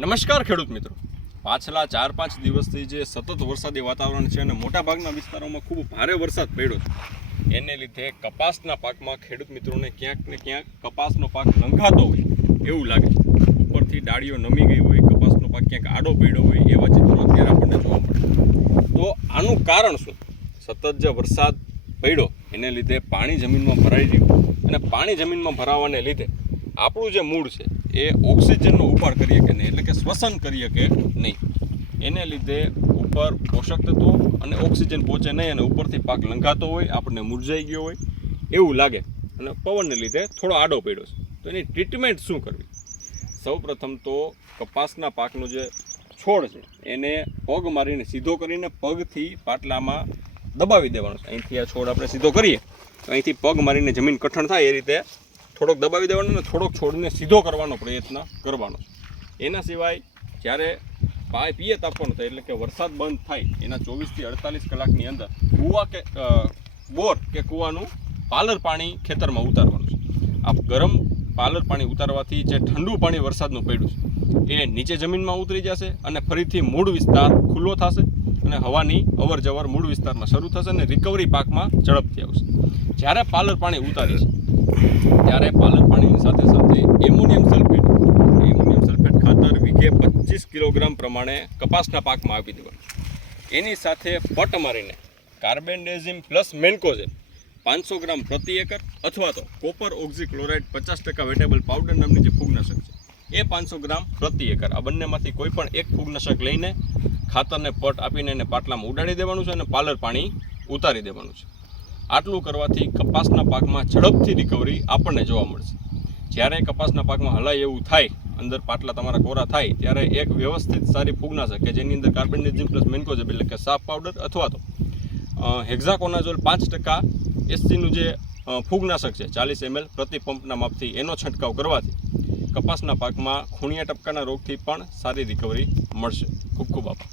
નમસ્કાર ખેડૂત મિત્રો. પાછલા ચાર પાંચ દિવસથી જે સતત વરસાદી વાતાવરણ છે અને મોટાભાગના વિસ્તારોમાં ખૂબ ભારે વરસાદ પડ્યો છે. એને લીધે કપાસના પાકમાં ખેડૂત મિત્રોને ક્યાંક ને ક્યાંક કપાસનો પાક લંઘાતો હોય એવું લાગે છે. ઉપરથી ડાળીઓ નમી ગઈ હોય, કપાસનો પાક ક્યાંક આડો પડ્યો હોય એવા ચિત્રો અત્યારે આપણને જોવા મળે તો આનું કારણ શું? સતત જે વરસાદ પડ્યો એને લીધે પાણી જમીનમાં ભરાઈ ગયું. અને પાણી જમીનમાં ભરાવાને લીધે આપણું જે મૂળ છે એ ઓક્સિજનનો ઉપાડ કરીએ કે નહીં? એટલે કે શ્વસન કરીએ કે નહીં? એને લીધે ઉપર પોષક તત્વો અને ઓક્સિજન પહોંચે નહીં અને ઉપરથી પાક લંઘાતો હોય, આપણને મુરઝાઈ ગયો હોય, એવું લાગે. અને પવનને લીધે થોડો આડો પડ્યો છે. તો એની ટ્રીટમેન્ટ શું કરવી? સૌપ્રથમ તો કપાસના પાકનો જે છોડ છે, એને પગ મારીને સીધો કરીને પગથી પાટલામાં દબાવી દેવાનો છે. અહીંથી આ છોડ આપણે સીધો કરીએ. અહીંથી પગ મારીને જમીન કઠણ થાય એ રીતે થોડોક દબાવી દેવાનો અને થોડોક છોડને સીધો કરવાનો પ્રયત્ન કરવાનો એના સિવાય જ્યારે પાય પિયત આપવાનો થાય એટલે કે વરસાદ બંધ થાય, એના ચોવીસથી અડતાલીસ કલાકની અંદર કૂવા કે બોર કે કૂવાનું પાલર પાણી ખેતરમાં ઉતારવાનું છે. આ ગરમ પાલર પાણી ઉતારવાથી જે ઠંડુ પાણી વરસાદનું પડ્યું છે, એ નીચે જમીનમાં ઉતરી જશે અને ફરીથી મૂળ વિસ્તાર ખુલ્લો થશે અને હવાની અવર જવર મૂળ વિસ્તારમાં શરૂ થશે અને રિકવરી પાકમાં ઝડપથી આવશે. જ્યારે પાલર પાણી ઉતારી છે, ત્યારે પાલર પાણીની સાથે સાથે એમોનિયમ સલ્ફેટ એમોનિયમ સલ્ફેટ ખાતર વીઘે પચીસ કિલોગ્રામ પ્રમાણે કપાસના પાકમાં આપી દેવાનું એની સાથે પટ મારીને કાર્બેન્ડેઝિમ પ્લસ મેન્કોઝેમ પાંચસો ગ્રામ પ્રતિ એકર અથવા તો કોપર ઓક્ઝી ક્લોરાઇડ પચાસ ટકા વેટેબલ પાવડર નામની જે ફૂગનાશક છે, એ પાંચસો ગ્રામ પ્રતિ એકર. આ બંનેમાંથી કોઈ પણ એક ફૂગનાશક લઈને ખાતરને પટ આપીને એને પાટલામાં ઉડાડી દેવાનું છે અને પાલર પાણી ઉતારી દેવાનું છે. આટલું કરવાથી કપાસના પાકમાં ઝડપથી રિકવરી આપણને જોવા મળશે. જ્યારે કપાસના પાકમાં હલાય એવું થાય, અંદર પાટલા તમારા કોરા થાય, ત્યારે એક વ્યવસ્થિત સારી ફૂગનાશક કે જેની અંદર કાર્બેન્ડેઝિમ પ્લસ મેન્કોઝેબ એટલે કે સાફ પાવડર અથવા તો હેક્ઝાકોનાઝોલ પાંચ ટકા એસસીનું જે ફૂગનાશક છે, ચાલીસ એમએલ પ્રતિ પંપના માપથી એનો છંટકાવ કરવાથી કપાસના પાકમાં ખૂણિયા ટપકાના રોગથી પણ સારી રિકવરી મળશે. ખૂબ ખૂબ આભાર.